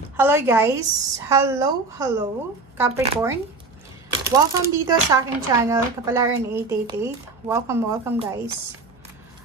Hello guys! Hello Capricorn! Welcome dito sa aking channel, Kapalaran 888. Welcome guys!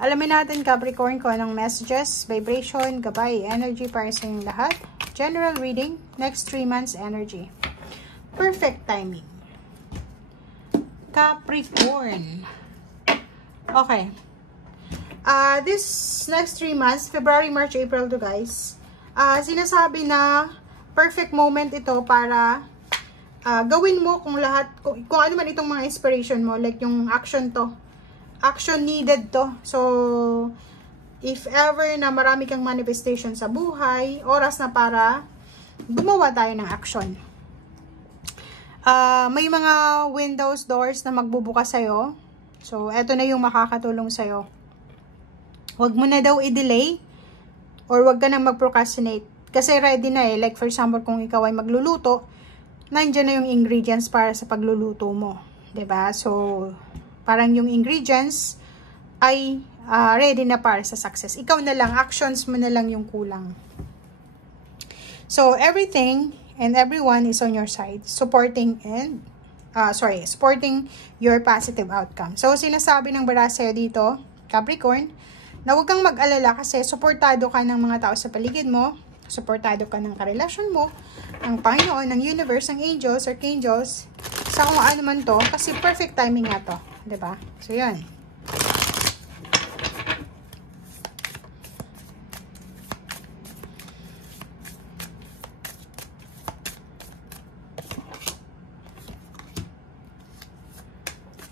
Alamin natin Capricorn kung anong messages, vibration, gabay, energy para sa inyong lahat. General reading, next 3 months energy. Perfect timing. Capricorn. Okay. This next 3 months, February, March, April to guys. Sinasabi na perfect moment ito para gawin mo kung ano man itong mga inspiration mo, like yung action needed to. So if ever na marami kang manifestation sa buhay, oras na para gumawa tayo ng action. May mga windows, doors na magbubukas sa'yo. So eto na yung makakatulong sa'yo. Huwag mo na daw i-delay or wag ka nang mag-procrastinate. Kasi ready na eh. Like for example, kung ikaw ay magluluto, nandiyan na yung ingredients para sa pagluluto mo. 'Di ba? So, parang yung ingredients ay ready na para sa success. Ikaw na lang, actions mo na lang yung kulang. So, everything and everyone is on your side. Supporting your positive outcome. So, sinasabi ng bara sa'yo dito, Capricorn, na huwag kang mag-alala kasi suportado ka ng mga tao sa paligid mo, suportado ka ng karelasyon mo, ng Panginoon, ng universe, ng angels, archangels, sa kung ano man to, kasi perfect timing nga to, 'di ba? So, yan.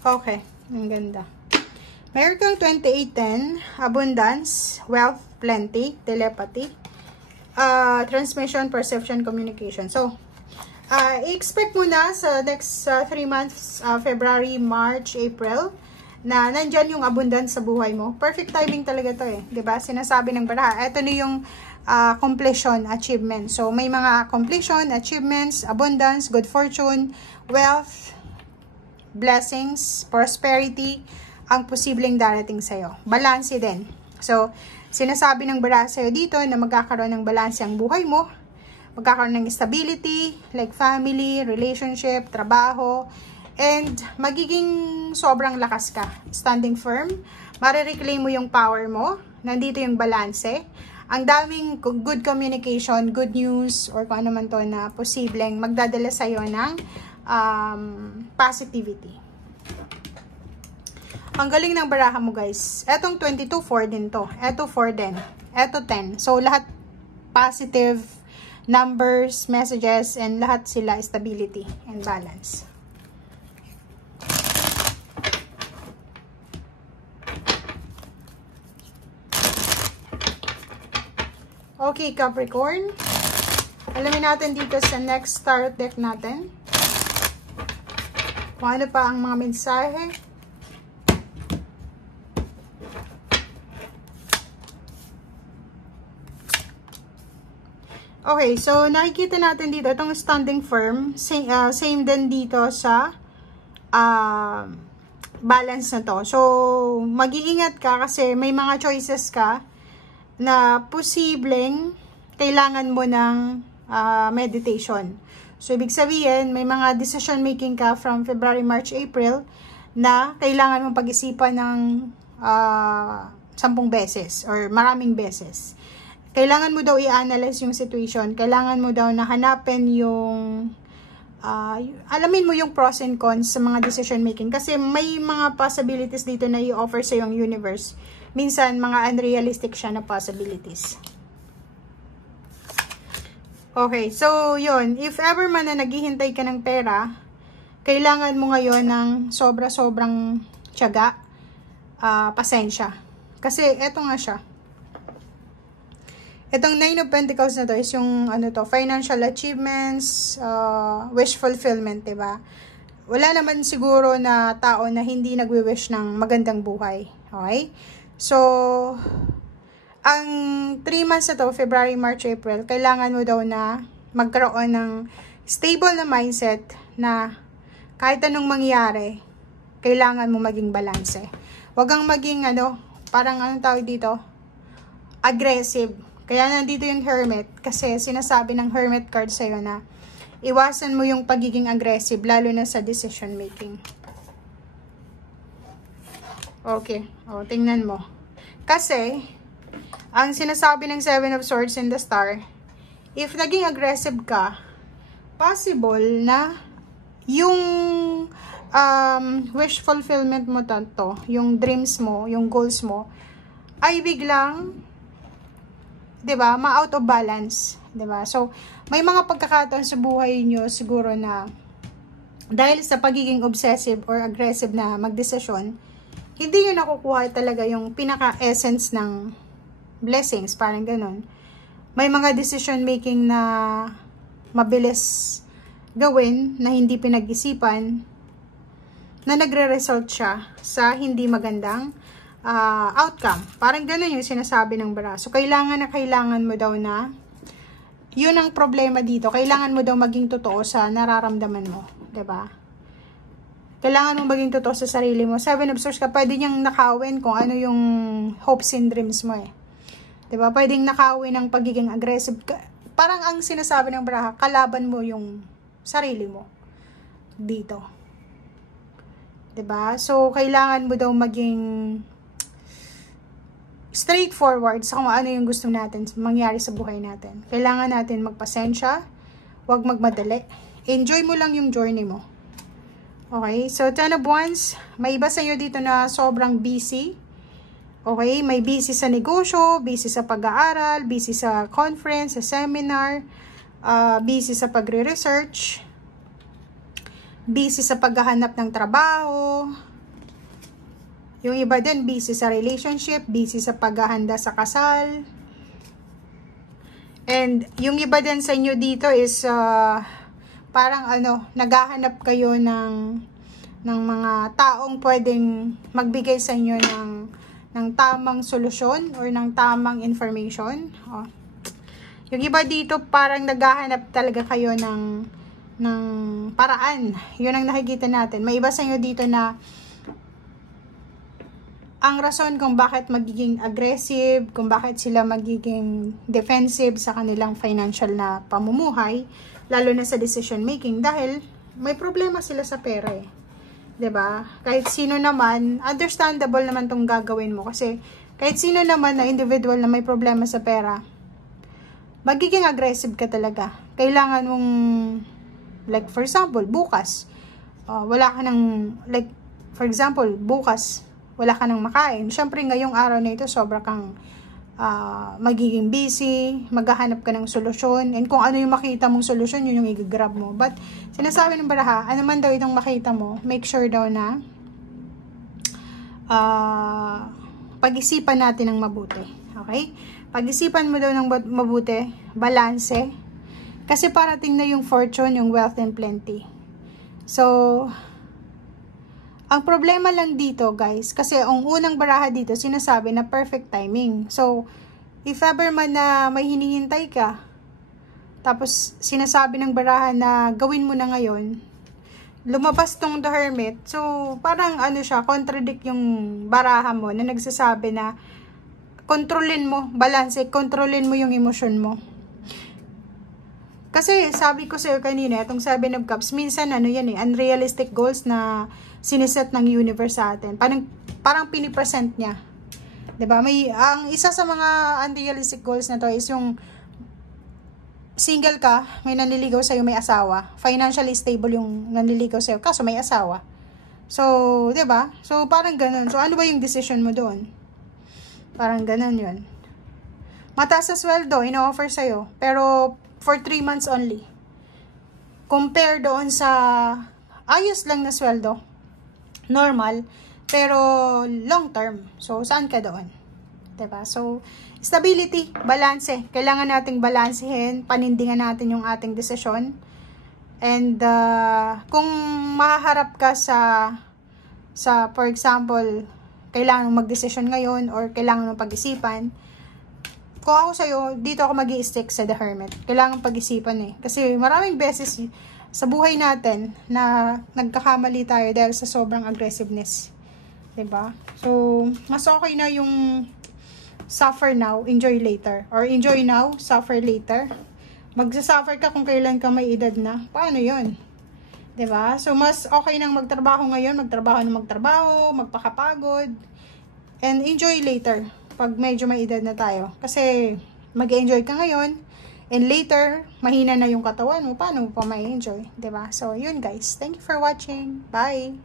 Okay, ang ganda. Meron kang 2810, abundance, wealth, plenty, telepathy, transmission, perception, communication. So, i-expect mo na sa next 3 months, February, March, April, na nandyan yung abundance sa buhay mo. Perfect timing talaga to eh. 'Di ba? Sinasabi ng baraha. Ito na yung completion, achievement. So, may mga completion, achievements, abundance, good fortune, wealth, blessings, prosperity, ang posibleng darating sa'yo. Balanse din. So, sinasabi ng bara sa'yo dito na magkakaroon ng balanse ang buhay mo. Magkakaroon ng stability, like family, relationship, trabaho, and magiging sobrang lakas ka. Standing firm. Marireclaim mo yung power mo. Nandito yung balanse. Ang daming good communication, good news, or kung ano man to na posibleng magdadala sa'yo ng positivity. Ang galing ng baraha mo guys. Etong 22, 4 din to. Eto 4 din. Eto 10. So, lahat positive numbers, messages, and lahat sila stability and balance. Okay, Capricorn. Alamin natin dito sa next tarot deck natin. Kung ano pa ang mga mensahe. Okay, so nakikita natin dito, itong standing firm, same din dito sa balance na to. So, mag-iingat ka kasi may mga choices ka na posibleng kailangan mo ng meditation. So, ibig sabihin, may mga decision making ka from February, March, April na kailangan mong pag-isipan ng 10 beses or maraming beses. Kailangan mo daw i-analyze yung situation. Kailangan mo daw na hanapin yung, alamin mo yung pros and cons sa mga decision making. Kasi may mga possibilities dito na i-offer sa yung universe. Minsan, mga unrealistic siya na possibilities. Okay, so yun. If ever man na naghihintay ka ng pera, kailangan mo ngayon ng sobra-sobrang tiyaga, pasensya. Kasi eto nga siya. Itong 9 of Pentacles na to is yung financial achievements, wish fulfillment, diba? Wala naman siguro na tao na hindi nagwi-wish ng magandang buhay. Okay? So, ang 3 months na to, February, March, April, kailangan mo daw na magkaroon ng stable na mindset na kahit anong mangyari, kailangan mo maging balanse. Huwag kang maging, parang anong tawag dito? Aggressive. Kaya nandito yung Hermit, kasi sinasabi ng Hermit card sa'yo na iwasan mo yung pagiging aggressive, lalo na sa decision making. Okay, o, tingnan mo. Kasi, ang sinasabi ng Seven of Swords in the Star, if naging aggressive ka, possible na yung wish fulfillment mo to, yung dreams mo, yung goals mo, ay biglang, 'di ba, ma-out of balance, 'di ba? So, may mga pagkakataon sa buhay niyo siguro na dahil sa pagiging obsessive or aggressive na magdesisyon, hindi niyo nakukuha talaga yung pinaka-essence ng blessings, parang ganun. May mga decision making na mabilis gawin, na hindi pinag-isipan, na nagre-result siya sa hindi magandang outcome. Parang ganun yung sinasabi ng bara. So, kailangan mo daw na, yun ang problema dito. Kailangan mo daw maging totoo sa nararamdaman mo. 'Di ba? Kailangan mo maging totoo sa sarili mo. Seven of Swords ka, pwede niyang nakawin kung ano yung hopes and dreams mo eh. 'Di ba? Pwedeng nakawin ng pagiging aggressive. Parang ang sinasabi ng baraha, kalaban mo yung sarili mo dito. 'Di ba? So, kailangan mo daw maging straightforward sa kung ano yung gusto natin mangyari sa buhay natin. Kailangan natin magpasensya, huwag magmadali. Enjoy mo lang yung journey mo. Okay? So, Ten of Wands, may iba sa inyo dito na sobrang busy. Okay? May busy sa negosyo, busy sa pag-aaral, busy sa conference, sa seminar, busy sa pagre-research, busy sa paghahanap ng trabaho. Yung iba din, busy sa relationship, busy sa paghahanda sa kasal. And yung iba din sa inyo dito is parang naghahanap kayo ng mga taong pwedeng magbigay sa inyo ng tamang solusyon or ng tamang information. Yung iba dito parang naghahanap talaga kayo ng paraan. Yun ang nakikita natin. May iba sa inyo dito na ang rason kung bakit magiging aggressive, kung bakit sila magiging defensive sa kanilang financial na pamumuhay, lalo na sa decision making, dahil may problema sila sa pera eh. 'Di ba? Kahit sino naman, understandable naman tong gagawin mo, kasi kahit sino naman na individual na may problema sa pera, magiging aggressive ka talaga. Kailangan mong, like for example, bukas, wala ka ng, like for example, bukas, wala ka nang makain. Siyempre, ngayong araw na ito, sobra kang magiging busy, maghahanap ka ng solusyon, and kung ano yung makita mong solusyon, yun yung i-grab mo. But, sinasabi ng baraha, ano man daw itong makita mo, make sure daw na pag-isipan natin ng mabuti. Okay? Pag-isipan mo daw ng mabuti, balanse, kasi parating na yung fortune, yung wealth and plenty. So, ang problema lang dito, guys, kasi ang unang baraha dito, sinasabi na perfect timing. So, if ever man na may hinihintay ka, tapos sinasabi ng baraha na gawin mo na ngayon, lumabas tong The Hermit. So, parang siya, contradict yung baraha mo na nagsasabi na kontrolin mo, balance, kontrolin mo yung emosyon mo. Kasi sabi ko sa'yo kanina, itong Seven of Cups, minsan yan eh, unrealistic goals na siniset ng universe sa atin. Parang pinipresent niya. 'Di ba? Ang isa sa mga unrealistic goals na to is yung single ka, may nanliligaw sa'yo, may asawa. Financially stable yung nanliligaw sa'yo, kaso may asawa. So, 'di ba? So, parang ganun. So, ano ba yung decision mo doon? Parang ganun yun. Mataas sa sweldo, ino-offer sa'yo. Pero, for 3 months only. Compare doon sa ayos lang na sweldo. Normal, pero long term. So, saan ka doon? 'Di ba? So, stability, balance. Kailangan nating balansehin, panindingan natin yung ating desisyon. And, kung mahaharap ka sa for example, kailangan mong magdesisyon ngayon or kailangan mong pag-isipan, kung ako sa'yo, dito ako mag-i-stick sa The Hermit. Kailangan pag-isipan eh. Kasi maraming beses sa buhay natin na nagkakamali tayo dahil sa sobrang aggressiveness. 'Di ba? So, mas okay na yung suffer now, enjoy later. Or enjoy now, suffer later. Magsasuffer ka kung kailan ka may edad na. Paano yun? 'Di ba? So, mas okay nang magtrabaho ngayon, magtrabaho, magpakapagod. And enjoy later, pag medyo may edad na tayo. Kasi, mag-enjoy ka ngayon, and later, mahina na yung katawan mo, paano mo pa may enjoy? 'Di ba? So, yun guys. Thank you for watching. Bye!